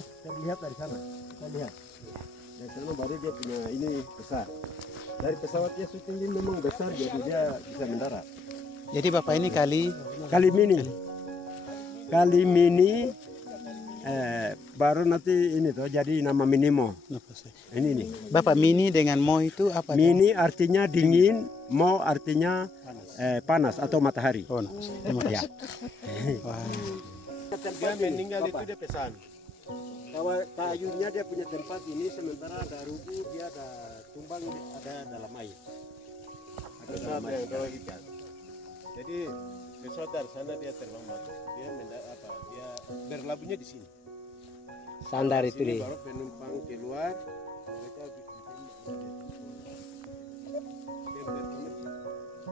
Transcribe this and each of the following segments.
panas terlihat dari sana. Kita lihat. Dari sana baru dia punya ini besar. Dari pesawat dia syuting ini memang besar, jadi dia bisa mendarat. Jadi Bapak ini kali mini baru nanti ini tuh jadi nama Minimo. Ini nih. Bapak mini dengan mo itu apa? Mini artinya dingin, mo artinya panas atau matahari. Oh, Ya. wah. Dia meninggal itu dia pesan. Kayunya dia punya tempat ini, sementara ada rubu, dia ada tumbang, ada dalam air. Ada dalam air. Ikan. Jadi pesawat dari sana dia terbang masuk. Dia berlabuhnya di sini. Sandar itu Sini deh. baru penumpang keluar, mereka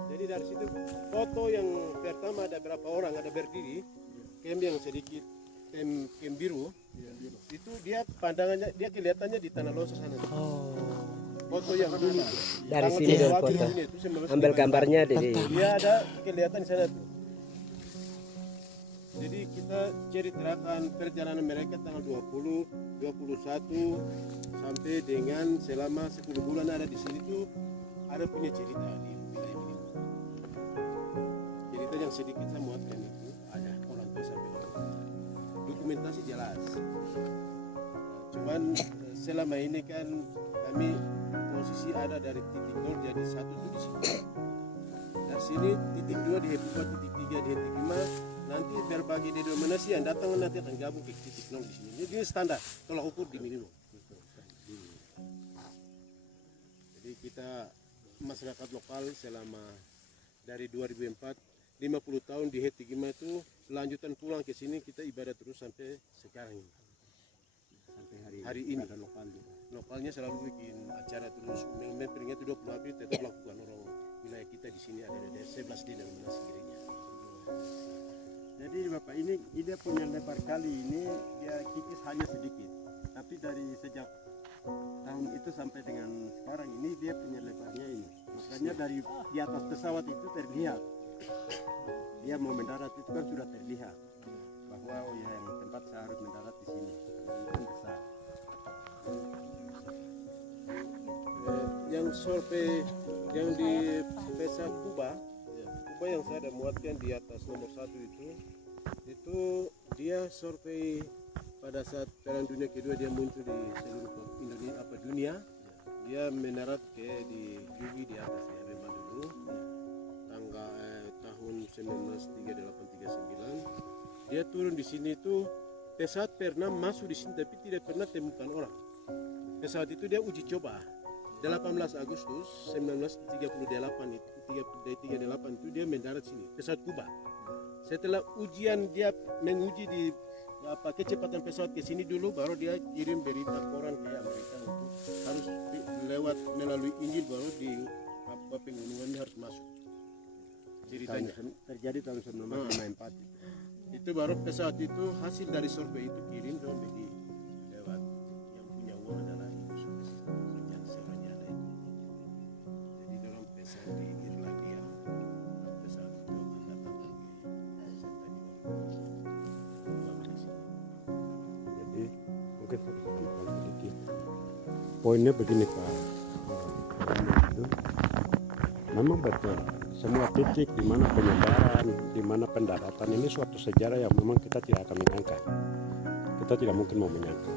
jadi dari situ foto yang pertama ada berapa orang ada berdiri, kem yang sedikit kem biru, itu dia pandangannya dia kelihatannya di tanah losa sana. Foto yang dulu Dari sini dong foto. Ambil gambarnya deh. dia ada kelihatan di sana tuh. Jadi kita ceritakan perjalanan mereka tanggal 20, 21 sampai dengan selama 10 bulan ada di sini tuh ada punya cerita di wilayah ini. Cerita yang sedikit saya muatkan itu ada orang tua sampai orang tua. Dokumentasi jelas. Cuman selama ini kan kami posisi ada dari titik 0 jadi 1 itu di sini. Dari sini titik 2 di Hepupa, titik 3 di titik 5. Nanti berbagai denominasi yang datang nanti akan gabung ke titik 0 di sini. Ini standar tolak ukur di minimum. Jadi kita masyarakat lokal selama dari 2004 50 tahun di Hetigima itu lanjutan pulang ke sini kita ibadah terus sampai sekarang ini. Sampai hari ini. Lokalnya selalu bikin acara terus. Memperingati 20 April tetap lakukan orang wilayah kita di sini ada 11 denominasi gereja. Jadi Bapak ini dia punya lebar kali ini dia kikis hanya sedikit. Tapi dari sejak tahun itu sampai dengan sekarang ini dia punya lebarnya ini. Makanya dari di atas pesawat itu terlihat. Dia mau mendarat itu kan sudah terlihat bahwa oh ya yang tempat saya harus mendarat di sini. Ini besar. Yang survei yang di Pesa Kuba yang saya ada muatkan di atas nomor 1 itu dia survei pada saat Perang Dunia Kedua dia muncul di seluruh Indonesia dunia. Dia mendarat di Jugi di atas ya memang dulu tanggal tahun 1938-39 dia turun di sini itu pesawat pernah masuk di sini tapi tidak pernah temukan orang. Pesawat itu dia uji coba 18 Agustus 1938 itu dia mendarat sini pesawat Kuba. Setelah ujian dia menguji di kecepatan pesawat ke sini dulu baru dia kirim berita koran ke Amerika untuk harus lewat melalui Injil baru di pengumuman harus masuk. Ceritanya terjadi tahun 1954. Itu baru pesawat itu hasil dari survei itu kirim dong bagi lewat yang punya uang adalah Ibu Sukses yang seorangnya ada itu. Jadi dalam pesawat di Irlandia pesawat itu akan datang jadi mungkin saya bisa tambahkan sedikit. Poinnya begini Pak. Memang betul semua titik di mana penyebaran, di mana pendaratan ini suatu sejarah yang memang kita tidak akan menyangka. Kita tidak mungkin mau menyangka.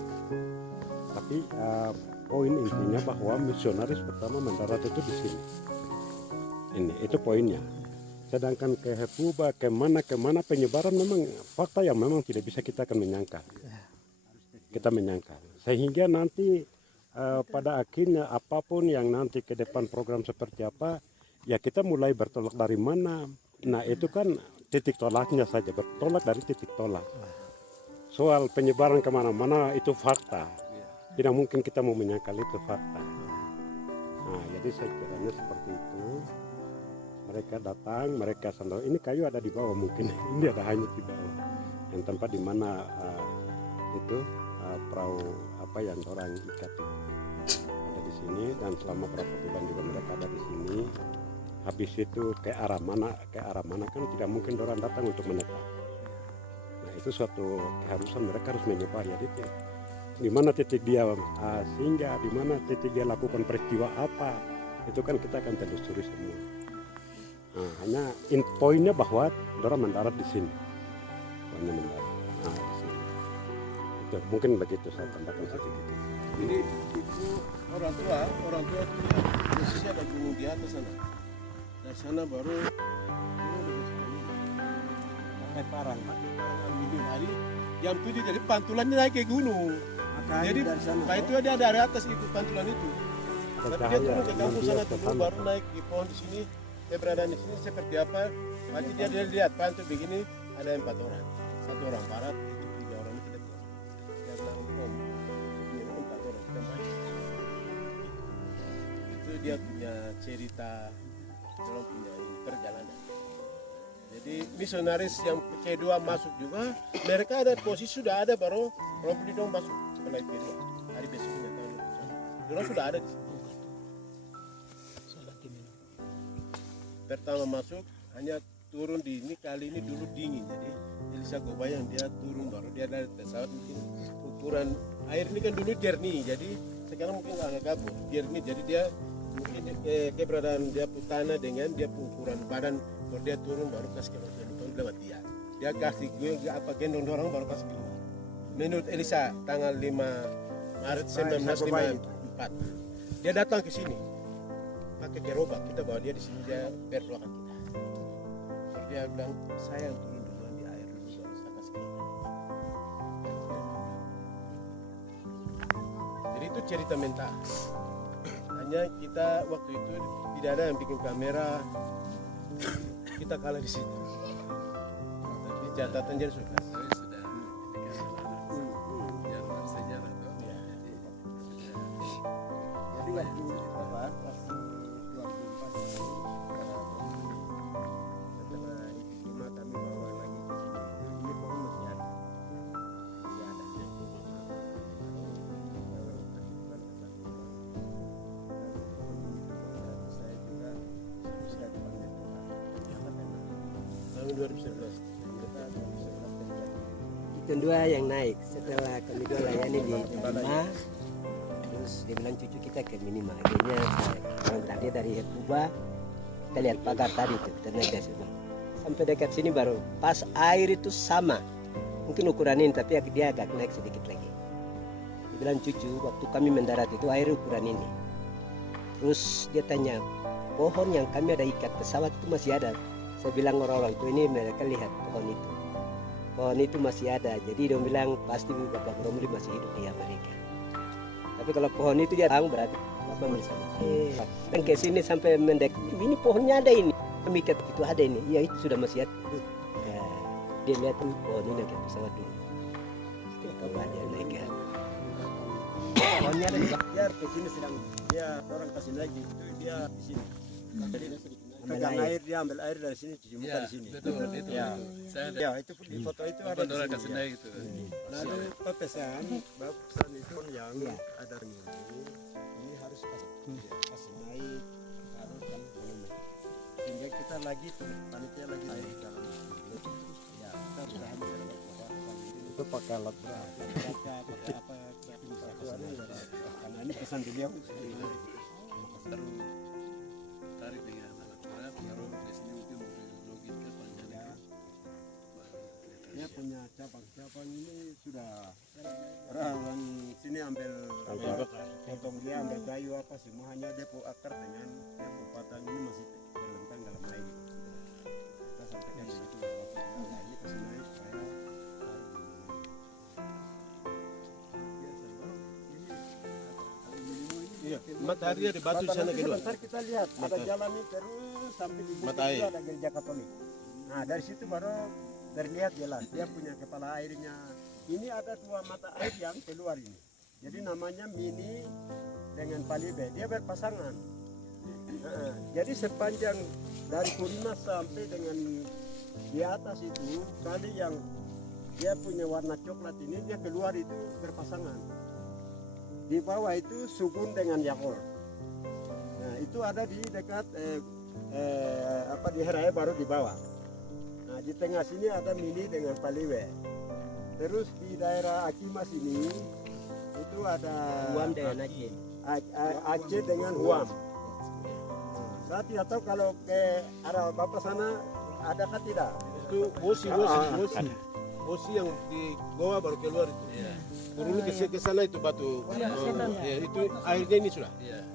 Tapi poin intinya bahwa misionaris pertama mendarat itu di sini. Ini itu poinnya. Sedangkan ke Hepuba, kemana penyebaran memang fakta yang memang tidak bisa kita akan menyangka. Kita menyangka. Sehingga nanti pada akhirnya apapun yang nanti ke depan program seperti apa, ya kita mulai bertolak dari mana. Nah itu kan titik tolaknya saja, bertolak dari titik tolak. Soal penyebaran kemana-mana itu fakta. Tidak mungkin kita mau menyangkal itu fakta. Nah jadi saya kiranya seperti itu. Mereka datang, mereka sandal. Ini kayu ada di bawah mungkin. Ini ada hanyut di bawah. Yang tempat di mana itu perahu apa yang orang ikat itu ada di sini, dan selama berapa bulan juga mereka ada di sini. Habis itu ke arah mana kan tidak mungkin orang datang untuk menetap. Nah itu suatu keharusan mereka harus menyebar. Jadi di mana titik dia singgah, di mana titik dia lakukan peristiwa apa, itu kan kita akan telusuri semua. Nah, hanya poinnya bahwa orang mendarat di sini, poinnya mendarat. Nah, di sini. Itu, mungkin begitu saya tambahkan sedikit. Jadi itu orang tua itu posisi ada gunung di atas sana. Dari sana baru Parang. aluminium hari jam 7 jadi pantulannya naik ke gunung. Jadi Pak itu dia dari atas ikut pantulan itu. Tapi dia turun ke kampung sana dulu baru naik di pohon di sini. Keberadaan di sini seperti apa? Nanti dia lihat pantul begini ada 4 orang. 1 orang barat, itu 3 orang itu dekat. Dia bilang ini 4 orang kita main. Itu dia punya cerita, orang punya perjalanan. Jadi misionaris yang kedua masuk juga, mereka ada posisi sudah ada baru orang beli dong masuk setelah itu hari besoknya tahun depan. Orang sudah ada di sini. Pertama masuk hanya turun di ini kali ini dulu dingin jadi Elisa Gobayang dia turun baru dia dari pesawat mungkin ukuran air ini kan dulu jernih jadi sekarang mungkin agak gabur jernih jadi dia mungkin keberadaan dia tanah dengan dia ukuran badan baru dia turun baru kasih keluar lewat dia kasih gue apa gendong orang baru kasih keluar menurut Elisa tanggal 5 Maret 1954 dia datang ke sini pakai gerobak kita bawa dia di sini dia berdoakan kita baru dia bilang saya yang turun duluan di air dulu baru saya kasih keluar jadi itu cerita mental hanya kita waktu itu tidak ada yang bikin kamera kita kalah di situ tapi catatan jadi suka jadi waktu apa pas 24 setelah itu cuma kami bawa lagi ke sini ini pohon masih ada saya juga bisa dipanggil tahun 2011 Itu dua yang naik setelah kami dua layani di Minima terus dia bilang cucu kita ke Minima akhirnya orang tadi dari Kuba kita lihat pagar tadi tuh kita naik dari situ sampai dekat sini baru pas air itu sama mungkin ukuran ini tapi dia agak naik sedikit lagi dia bilang cucu waktu kami mendarat itu air ukuran ini terus dia tanya pohon yang kami ada ikat pesawat itu masih ada saya bilang orang-orang itu ini mereka lihat pohon itu masih ada jadi dia bilang pasti Bapak Romli masih hidup di Amerika tapi kalau pohon itu dia tahu berarti Bapak bisa dan ke sini sampai mendekat ini pohonnya ada ini kami ikat itu ada ini ya itu sudah masih ada dia lihat pohon ini ke pesawat dulu setelah dia naik ke pohonnya ada dia ke sini sedang dia orang kasih naik itu dia di sini pegang air. air dia ambil air dari sini cuci muka di sini Betul, itu. ya Saya ada ya itu di foto itu ada di orang sini, kasih ya. naik itu. Lalu pesan itu yang Ya. ada ini harus kasih naik harus kan belum sehingga kita lagi tuh panitia lagi naik dalam ya kita sudah habis Itu pakai alat berat. baca pakai apa bisa kesana karena ini pesan beliau Baru tarik dengan alat berat, baru di sini mungkin logika panjang itu. dia punya cabang-cabang ini sudah orang sini ambil potong dia ambil kayu apa semua hanya dia akar dengan dia batang ini masih terlentang dalam air kita sampaikan begitu nah ini kasih naik supaya iya matahari di batu di sana kedua ntar kita lihat ada jalan ini terus sampai di bukit itu ada gereja Katolik nah dari situ baru terlihat jelas dia punya kepala airnya ini ada 2 mata air yang keluar ini jadi namanya Mini dengan Palibe dia berpasangan jadi sepanjang dari Purima sampai dengan di atas itu kali yang dia punya warna coklat ini dia keluar itu berpasangan di bawah itu Sugun dengan Yakor nah itu ada di dekat apa di Heraya baru di bawah. Nah di tengah sini ada Mini dengan Paliwe. Terus di daerah Akimas ini Itu ada Uam dan Aceh. Aceh dengan Huam. Saya tidak tahu kalau ke arah Bapak sana adakah tidak? Itu bosi yang di bawah baru keluar itu. Dulu ke sana itu batu. Ya, itu airnya ini sudah.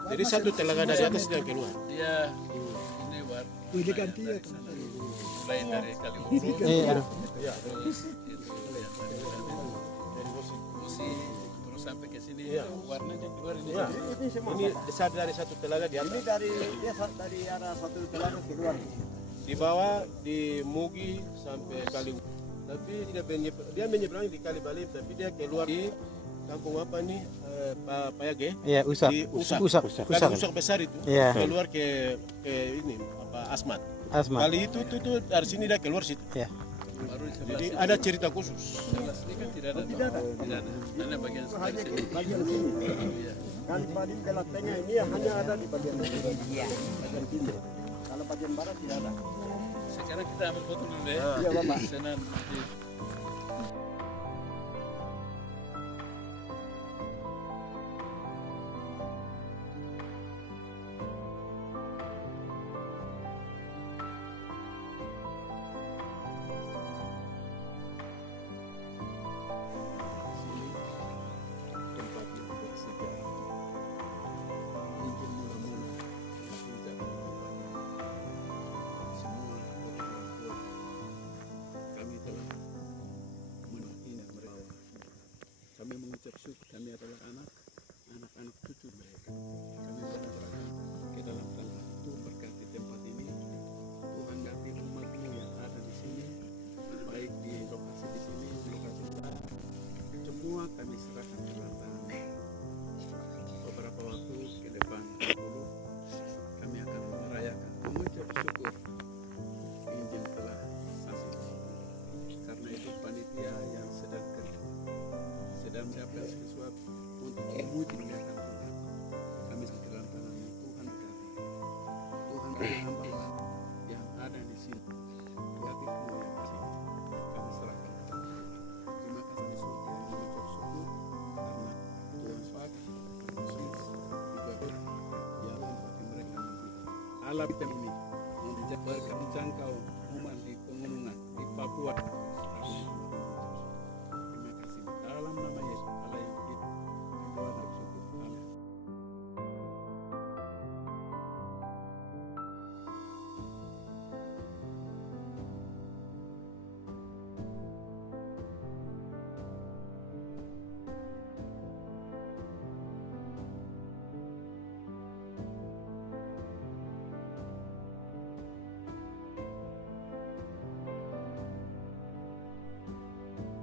Jadi satu telaga dari atas yang keluar. Dia ini buat Ini ganti ya. mulai dari Kaliwuru Iya. terus itu ya dari Bosi terus sampai ke sini Iya. warnanya keluar ini. Ya. Ini semua. Ini dari satu telaga di Ini atas. dari arah satu telaga keluar. Di bawah di Mugi sampai Kaliwuru. Tapi dia menyeberang di Kali Balim, tapi dia keluar di kampung apa nih? Payage. Iya, Usak. Di Usak. Usak. Kali Usak besar itu. Iya. Keluar ke ini apa Asmat. Asma. Kali itu tuh dari sini dia keluar situ. Iya. Baru di sebelah Jadi sini, ada cerita khusus. sebelah sini kan tidak ada. Tidak ada. Tidak ada. Hanya bagian sebelah Hanya sini. bagian sini. Iya. Kali Balim belah tengah ini hanya ada di bagian sini. Iya. Bagian timur. Kalau bagian barat tidak ada. Sekarang kita ambil foto dulu ya. Iya, Bapak. Senang. Tempat yang bersejarah. Injil mula-mula tidak semua orang tua kami telah menemani mereka. Kami mengucap syukur kami adalah anak-anak cucu mereka. Kami berharap ke dalam tanah Tuhan berkati tempat ini. Tuhan ganti umatmu yang ada di sini, baik di lokasi di sini, lokasi lain. Semua kami serahkan ke dalam tangan. Beberapa waktu ke depan dulu kami akan merayakan mengucap syukur Injil telah sampai. Karena itu panitia yang sedang kerja sedang menyiapkan sesuatu untuk memuji muliakan Tuhan. Kami di dalam tangan Tuhan berkati. Tuhan beri hamba yang ada di sini. Kreatifmu yang di sini. Kami serahkan. Terima kasih Yesus yang mengucap syukur karena Tuhan suatu Yesus juga yang bagi mereka alam kita ini menjangkau umat di pegunungan di Papua.